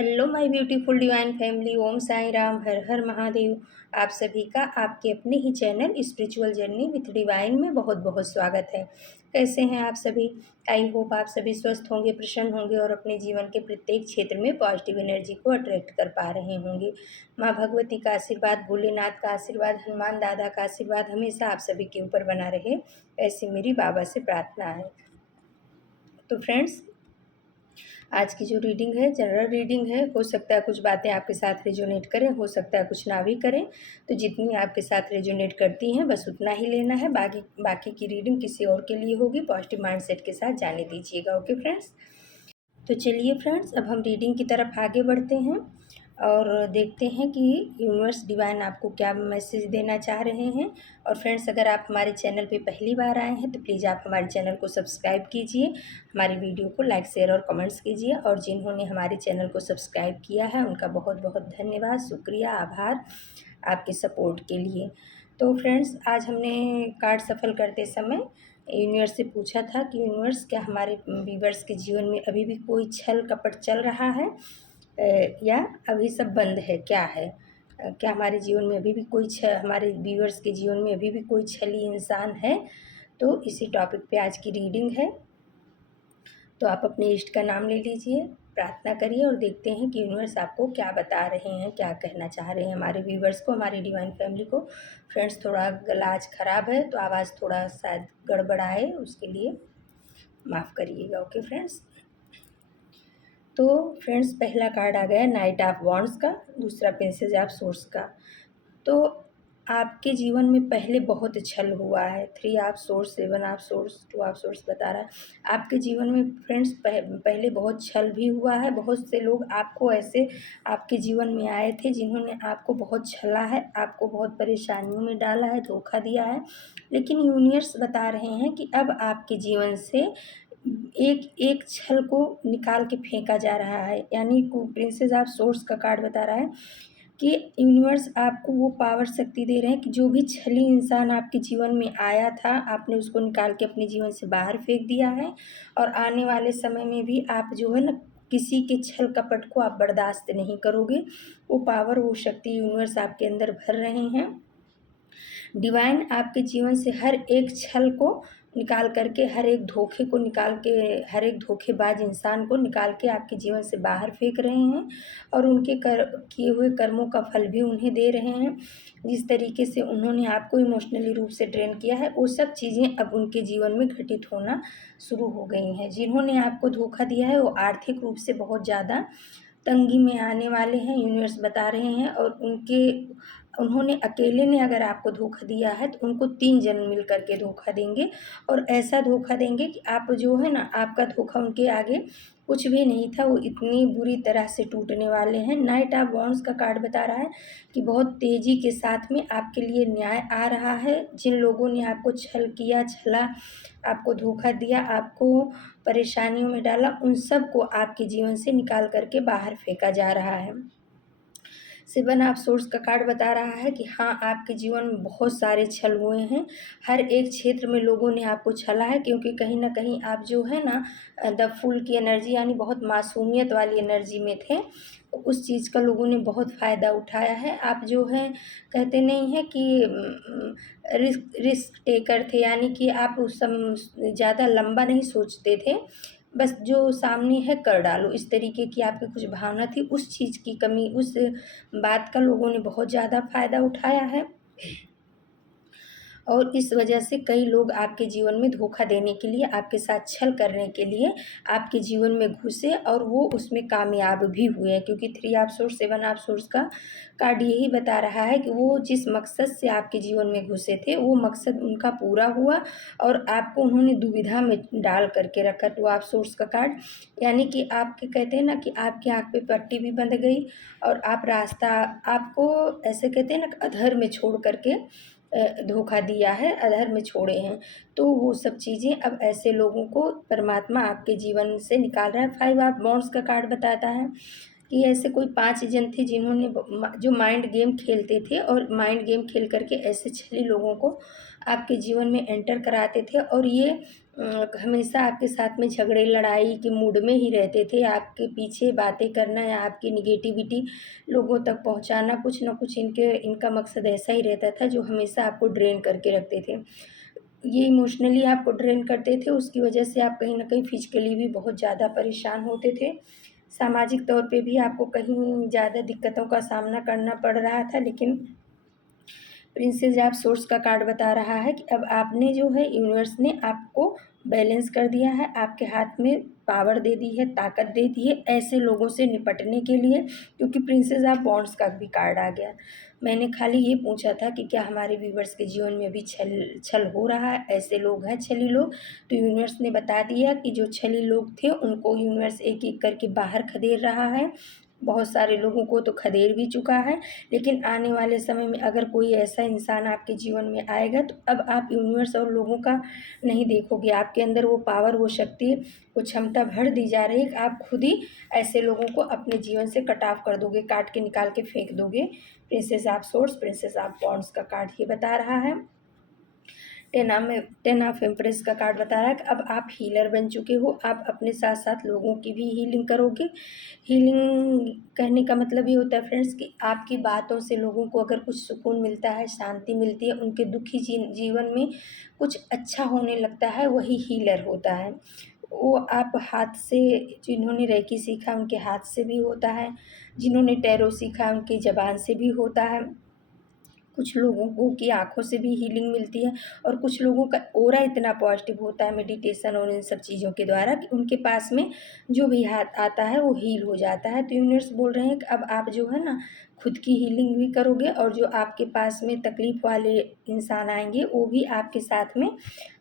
Hello my beautiful divine family, Om Sai Ram, Har Har Mahadev. आप सभी का आपके अपने ही channel spiritual journey with divine में बहुत बहुत स्वागत है। कैसे हैं आप सभी? आई होप आप सभी स्वस्थ होंगे, प्रसन्न होंगे और अपने जीवन के प्रत्येक क्षेत्र में पॉजिटिव एनर्जी को अट्रैक्ट कर पा रहे होंगे। माँ भगवती का आशीर्वाद, भोलेनाथ का आशीर्वाद, हनुमान दादा का आशीर्वाद हमेशा आप सभी के ऊपर बना रहे, ऐसी मेरी बाबा से प्रार्थना है। तो फ्रेंड्स, आज की जो रीडिंग है जनरल रीडिंग है। हो सकता है कुछ बातें आपके साथ रेजोनेट करें, हो सकता है कुछ ना भी करें। तो जितनी आपके साथ रेजोनेट करती हैं बस उतना ही लेना है। बाकी की रीडिंग किसी और के लिए होगी। पॉजिटिव माइंडसेट के साथ जाने दीजिएगा। ओके फ्रेंड्स, तो चलिए फ्रेंड्स, अब हम रीडिंग की तरफ आगे बढ़ते हैं और देखते हैं कि यूनिवर्स डिवाइन आपको क्या मैसेज देना चाह रहे हैं। और फ्रेंड्स, अगर आप हमारे चैनल पे पहली बार आए हैं तो प्लीज़ आप हमारे चैनल को सब्सक्राइब कीजिए, हमारी वीडियो को लाइक शेयर और कमेंट्स कीजिए। और जिन्होंने हमारे चैनल को सब्सक्राइब किया है उनका बहुत बहुत धन्यवाद, शुक्रिया, आभार आपके सपोर्ट के लिए। तो फ्रेंड्स, आज हमने कार्ड सफल करते समय यूनिवर्स से पूछा था कि यूनिवर्स, क्या हमारे व्यूवर्स के जीवन में अभी भी कोई छल कपट चल रहा है या अभी सब बंद है, क्या है? क्या हमारे जीवन में अभी भी हमारे व्यूवर्स के जीवन में अभी भी कोई छली इंसान है? तो इसी टॉपिक पे आज की रीडिंग है। तो आप अपने इष्ट का नाम ले लीजिए, प्रार्थना करिए और देखते हैं कि यूनिवर्स आपको क्या बता रहे हैं, क्या कहना चाह रहे हैं हमारे व्यूवर्स को, हमारी डिवाइन फैमिली को। फ्रेंड्स, थोड़ा गला आज ख़राब है तो आवाज़ थोड़ा शायद गड़बड़ आए, उसके लिए माफ़ करिएगा। ओके फ्रेंड्स, तो फ्रेंड्स, पहला कार्ड आ गया नाइट ऑफ वॉन्ड्स का, दूसरा प्रिंसेस ऑफ सोर्स का। तो आपके जीवन में पहले बहुत छल हुआ है। 3 of source, 7 of source, 2 of source बता रहा है। आपके जीवन में फ्रेंड्स पहले बहुत छल भी हुआ है। बहुत से लोग आपको ऐसे आपके जीवन में आए थे जिन्होंने आपको बहुत छला है, आपको बहुत परेशानियों में डाला है, धोखा दिया है। लेकिन यूनिवर्स बता रहे हैं कि अब आपके जीवन से एक एक छल को निकाल के फेंका जा रहा है। यानी प्रिंसेस ऑफ सोर्स का कार्ड बता रहा है कि यूनिवर्स आपको वो पावर शक्ति दे रहे हैं कि जो भी छली इंसान आपके जीवन में आया था, आपने उसको निकाल के अपने जीवन से बाहर फेंक दिया है। और आने वाले समय में भी आप जो है ना, किसी के छल कपट को आप बर्दाश्त नहीं करोगे। वो पावर, वो शक्ति यूनिवर्स आपके अंदर भर रहे हैं। डिवाइन आपके जीवन से हर एक छल को निकाल करके, हर एक धोखे को निकाल के, हर एक धोखेबाज इंसान को निकाल के आपके जीवन से बाहर फेंक रहे हैं और उनके किए हुए कर्मों का फल भी उन्हें दे रहे हैं। जिस तरीके से उन्होंने आपको इमोशनली रूप से ड्रेन किया है, वो सब चीज़ें अब उनके जीवन में घटित होना शुरू हो गई हैं। जिन्होंने आपको धोखा दिया है वो आर्थिक रूप से बहुत ज़्यादा तंगी में आने वाले हैं, यूनिवर्स बता रहे हैं। और उन्होंने अकेले ने अगर आपको धोखा दिया है तो उनको 3 जन मिल कर के धोखा देंगे। और ऐसा धोखा देंगे कि आप जो है ना, आपका धोखा उनके आगे कुछ भी नहीं था। वो इतनी बुरी तरह से टूटने वाले हैं। नाइट ऑफ वॉन्ड्स का कार्ड बता रहा है कि बहुत तेज़ी के साथ में आपके लिए न्याय आ रहा है। जिन लोगों ने आपको छल किया, छला, आपको धोखा दिया, आपको परेशानियों में डाला, उन सब को आपके जीवन से निकाल करके बाहर फेंका जा रहा है। 7 ऑफ सोर्स का कार्ड बता रहा है कि हाँ, आपके जीवन में बहुत सारे छल हुए हैं। हर एक क्षेत्र में लोगों ने आपको छला है, क्योंकि कहीं न कहीं आप जो है ना, द फूल की एनर्जी यानी बहुत मासूमियत वाली एनर्जी में थे। तो उस चीज़ का लोगों ने बहुत फ़ायदा उठाया है। आप जो है, कहते नहीं हैं कि रिस्क टेकर थे, यानी कि आप उस ज़्यादा लंबा नहीं सोचते थे। बस जो सामने है कर डालो, इस तरीके की आपकी कुछ भावना थी। उस चीज़ की कमी, उस बात का लोगों ने बहुत ज़्यादा फ़ायदा उठाया है। और इस वजह से कई लोग आपके जीवन में धोखा देने के लिए, आपके साथ छल करने के लिए आपके जीवन में घुसे और वो उसमें कामयाब भी हुए हैं। क्योंकि 3 ऑफ सोर्स, 7 ऑफ सोर्स का कार्ड यही बता रहा है कि वो जिस मकसद से आपके जीवन में घुसे थे, वो मकसद उनका पूरा हुआ और आपको उन्होंने दुविधा में डाल करके रखा। 2 ऑफ सोर्स का कार्ड यानी कि आपके, कहते हैं ना कि आपकी आँख पे पट्टी भी बंध गई और आप रास्ता, आपको ऐसे कहते हैं ना, अधर में छोड़ करके धोखा दिया है, अधर में छोड़े हैं। तो वो सब चीज़ें अब ऐसे लोगों को परमात्मा आपके जीवन से निकाल रहा है। 5 ऑफ वॉन्ड्स का कार्ड बताता है कि ऐसे कोई 5 जन थे जिन्होंने जो माइंड गेम खेलते थे और माइंड गेम खेल करके ऐसे छली लोगों को आपके जीवन में एंटर कराते थे। और ये हमेशा आपके साथ में झगड़े लड़ाई के मूड में ही रहते थे, आपके पीछे बातें करना या आपकी निगेटिविटी लोगों तक पहुंचाना, कुछ ना कुछ इनका मकसद ऐसा ही रहता था जो हमेशा आपको ड्रेन करके रखते थे। ये इमोशनली आपको ड्रेन करते थे, उसकी वजह से आप कहीं न कहीं फिजिकली भी बहुत ज़्यादा परेशान होते थे। सामाजिक तौर पे भी आपको कहीं ज़्यादा दिक्कतों का सामना करना पड़ रहा था, लेकिन प्रिंसेस आप सोर्स का कार्ड बता रहा है कि अब आपने जो है यूनिवर्स ने आपको बैलेंस कर दिया है, आपके हाथ में पावर दे दी है, ताकत दे दी है ऐसे लोगों से निपटने के लिए, क्योंकि प्रिंसेस आप बॉन्ड्स का भी कार्ड आ गया। मैंने खाली ये पूछा था कि क्या हमारे व्यूवर्स के जीवन में भी छल हो रहा है, ऐसे लोग हैं छली लोग, तो यूनिवर्स ने बता दिया कि जो छली लोग थे उनको यूनिवर्स एक एक करके बाहर खदेड़ रहा है। बहुत सारे लोगों को तो खदेड़ भी चुका है, लेकिन आने वाले समय में अगर कोई ऐसा इंसान आपके जीवन में आएगा तो अब आप यूनिवर्स और लोगों का नहीं देखोगे, आपके अंदर वो पावर, वो शक्ति, वो क्षमता भर दी जा रही है कि आप खुद ही ऐसे लोगों को अपने जीवन से कट ऑफ कर दोगे, काट के निकाल के फेंक दोगे। Princess of source, princess of wands का कार्ड ये बता रहा है। टेन ऑफ एम्प्रेस का कार्ड बता रहा है कि अब आप हीलर बन चुके हो, आप अपने साथ साथ लोगों की भी हीलिंग करोगे। हीलिंग कहने का मतलब ये होता है फ्रेंड्स कि आपकी बातों से लोगों को अगर कुछ सुकून मिलता है, शांति मिलती है, उनके दुखी जीवन में कुछ अच्छा होने लगता है, वही हीलर होता है। वो आप हाथ से, जिन्होंने रेकी सीखा उनके हाथ से भी होता है, जिन्होंने टैरो सीखा उनकी ज़बान से भी होता है, कुछ लोगों को की आँखों से भी हीलिंग मिलती है, और कुछ लोगों का ऑरा इतना पॉजिटिव होता है मेडिटेशन और इन सब चीज़ों के द्वारा कि उनके पास में जो भी हाथ आता है वो हील हो जाता है। तो यूनिवर्स बोल रहे हैं कि अब आप जो है ना खुद की हीलिंग भी करोगे, और जो आपके पास में तकलीफ़ वाले इंसान आएंगे वो भी आपके साथ में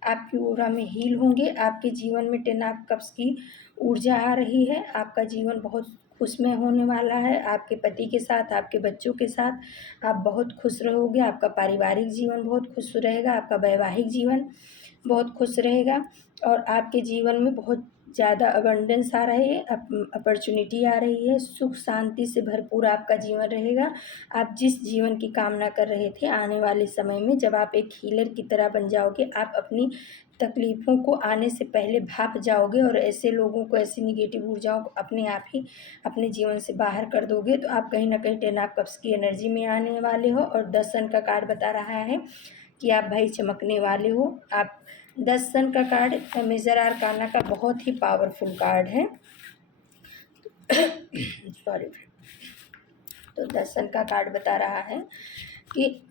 आपकी ऑरा में हील होंगे। आपके जीवन में 10 ऑफ कप्स की ऊर्जा आ रही है, आपका जीवन बहुत खुशमय होने वाला है। आपके पति के साथ, आपके बच्चों के साथ आप बहुत खुश रहोगे, आपका पारिवारिक जीवन बहुत खुश रहेगा, आपका वैवाहिक जीवन बहुत खुश रहेगा, और आपके जीवन में बहुत ज़्यादा अबंडेंस आ रही है, अपॉर्चुनिटी आ रही है, सुख शांति से भरपूर आपका जीवन रहेगा। आप जिस जीवन की कामना कर रहे थे, आने वाले समय में जब आप एक हीलर की तरह बन जाओगे, आप अपनी तकलीफ़ों को आने से पहले भाप जाओगे, और ऐसे लोगों को, ऐसी निगेटिव ऊर्जाओं को अपने आप ही अपने जीवन से बाहर कर दोगे, तो आप कहीं ना कहीं 10 ऑफ कप्स की एनर्जी में आने वाले हो। और 10 सन का कार्ड बता रहा है कि आप भाई चमकने वाले हो। आप 10 सन का कार्ड मेजर आर्काना का बहुत ही पावरफुल कार्ड है। सॉरी। तो 10 सन का कार्ड बता रहा है कि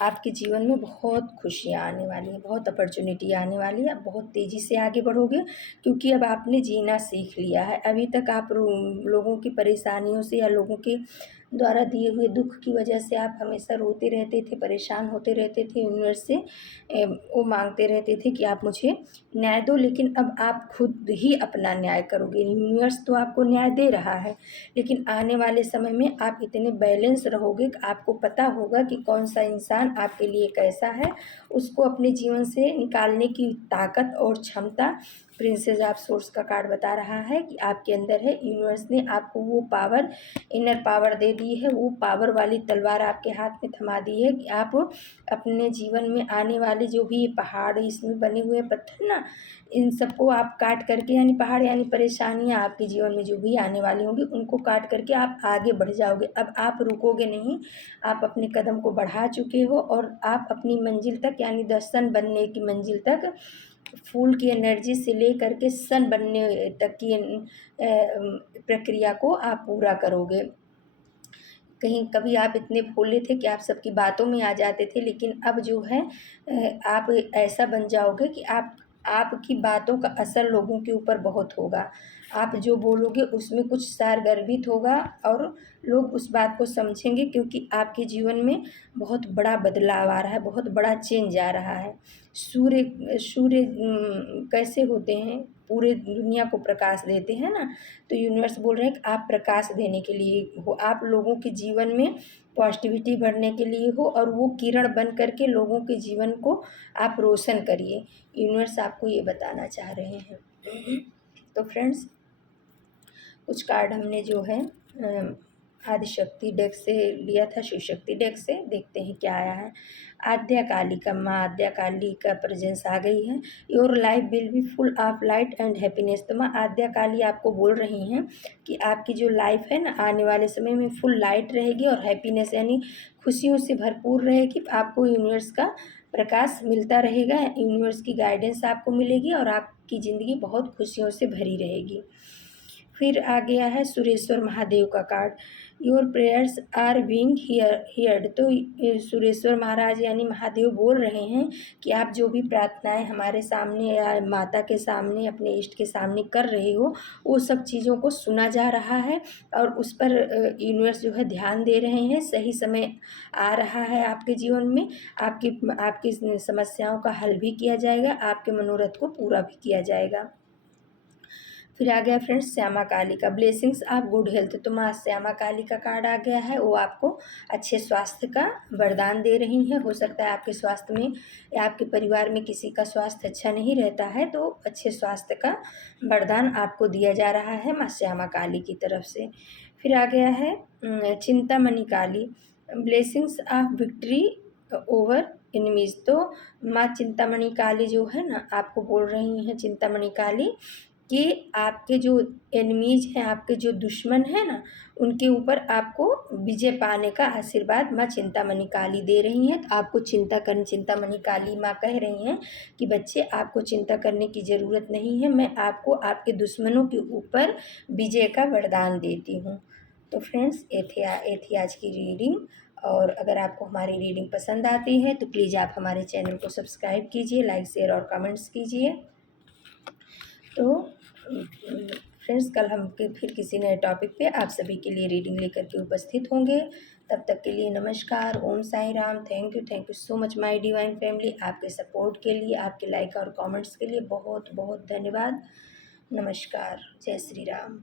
आपके जीवन में बहुत खुशियाँ आने वाली हैं, बहुत अपॉर्चुनिटी आने वाली है, आप बहुत तेज़ी से आगे बढ़ोगे, क्योंकि अब आपने जीना सीख लिया है। अभी तक आप लोगों की परेशानियों से या लोगों के द्वारा दिए हुए दुख की वजह से आप हमेशा रोते रहते थे, परेशान होते रहते थे, यूनिवर्स से वो मांगते रहते थे कि आप मुझे न्याय दो, लेकिन अब आप खुद ही अपना न्याय करोगे। यूनिवर्स तो आपको न्याय दे रहा है, लेकिन आने वाले समय में आप इतने बैलेंस रहोगे कि आपको पता होगा कि कौन सा इंसान आपके लिए कैसा है, उसको अपने जीवन से निकालने की ताकत और क्षमता प्रिंसेस ऑफ सोर्स का कार्ड बता रहा है कि आपके अंदर है। यूनिवर्स ने आपको वो पावर, इनर पावर दे दी है, वो पावर वाली तलवार आपके हाथ में थमा दी है कि आप अपने जीवन में आने वाले जो भी पहाड़ इसमें बने हुए पत्थर ना, इन सबको आप काट करके, यानी पहाड़ यानी परेशानियाँ आपके जीवन में जो भी आने वाली होंगी उनको काट करके आप आगे बढ़ जाओगे। अब आप रुकोगे नहीं, आप अपने कदम को बढ़ा चुके हो, और आप अपनी मंजिल तक, यानी 10 सन बनने की मंजिल तक, फूल की एनर्जी से लेकर के सन बनने तक की प्रक्रिया को आप पूरा करोगे। कहीं कभी आप इतने भोले थे कि आप सबकी बातों में आ जाते थे, लेकिन अब जो है आप ऐसा बन जाओगे कि आपकी बातों का असर लोगों के ऊपर बहुत होगा। आप जो बोलोगे उसमें कुछ सार गर्भित होगा, और लोग उस बात को समझेंगे, क्योंकि आपके जीवन में बहुत बड़ा बदलाव आ रहा है, बहुत बड़ा चेंज आ रहा है। सूर्य सूर्य कैसे होते हैं, पूरे दुनिया को प्रकाश देते हैं ना, तो यूनिवर्स बोल रहे हैं कि आप प्रकाश देने के लिए हो, आप लोगों के जीवन में पॉजिटिविटी भरने के लिए हो, और वो किरण बन करके लोगों के जीवन को आप रोशन करिए। यूनिवर्स आपको ये बताना चाह रहे हैं। तो फ्रेंड्स, कुछ कार्ड हमने जो है आदिशक्ति डेक से लिया था, शिव शक्ति डेक से। देखते हैं क्या आया है। आद्या काली का, माँ आद्या काली का प्रेजेंस आ गई है। Your life will be full of light and happiness. तो माँ आद्या काली आपको बोल रही हैं कि आपकी जो लाइफ है ना, आने वाले समय में फुल लाइट रहेगी और हैप्पीनेस यानी खुशियों से भरपूर रहेगी। आपको यूनिवर्स का प्रकाश मिलता रहेगा, यूनिवर्स की गाइडेंस आपको मिलेगी और आपकी ज़िंदगी बहुत खुशियों से भरी रहेगी। फिर आ गया है सुरेश्वर महादेव का card. Your prayers are being heard. तो ये सुरेश्वर महाराज यानी महादेव बोल रहे हैं कि आप जो भी प्रार्थनाएं हमारे सामने या माता के सामने, अपने इष्ट के सामने कर रहे हो, वो सब चीज़ों को सुना जा रहा है और उस पर यूनिवर्स जो है ध्यान दे रहे हैं। सही समय आ रहा है आपके जीवन में, आपकी समस्याओं का हल भी किया जाएगा, आपके मनोरथ को पूरा भी किया जाएगा। फिर आ गया फ्रेंड्स श्यामा काली का, ब्लेसिंग्स ऑफ गुड हेल्थ। तो माँ श्यामा काली का कार्ड आ गया है, वो आपको अच्छे स्वास्थ्य का वरदान दे रही हैं। हो सकता है आपके स्वास्थ्य में या आपके परिवार में किसी का स्वास्थ्य अच्छा नहीं रहता है, तो अच्छे स्वास्थ्य का वरदान आपको दिया जा रहा है माँ श्यामा काली की तरफ से। फिर आ गया है Chintamani Kali, blessings of victory over enemies. तो माँ चिंतामणि काली जो है ना, आपको बोल रही हैं चिंतामणि काली कि आपके जो एनिमीज हैं, आपके जो दुश्मन हैं ना, उनके ऊपर आपको विजय पाने का आशीर्वाद माँ चिंतामणि काली दे रही हैं। तो आपको चिंतामणि काली माँ कह रही हैं कि बच्चे, आपको चिंता करने की ज़रूरत नहीं है, मैं आपको आपके दुश्मनों के ऊपर विजय का वरदान देती हूँ। तो फ्रेंड्स, ये थी आज की रीडिंग। और अगर आपको हमारी रीडिंग पसंद आती है तो प्लीज़ आप हमारे चैनल को सब्सक्राइब कीजिए, लाइक शेयर और कमेंट्स कीजिए। तो फ्रेंड्स, कल हम फिर किसी नए टॉपिक पे आप सभी के लिए रीडिंग लेकर के उपस्थित होंगे। तब तक के लिए नमस्कार, Om Sai Ram. Thank you so much my divine family. आपके सपोर्ट के लिए, आपके लाइक और कमेंट्स के लिए बहुत बहुत धन्यवाद। नमस्कार, जय श्री राम।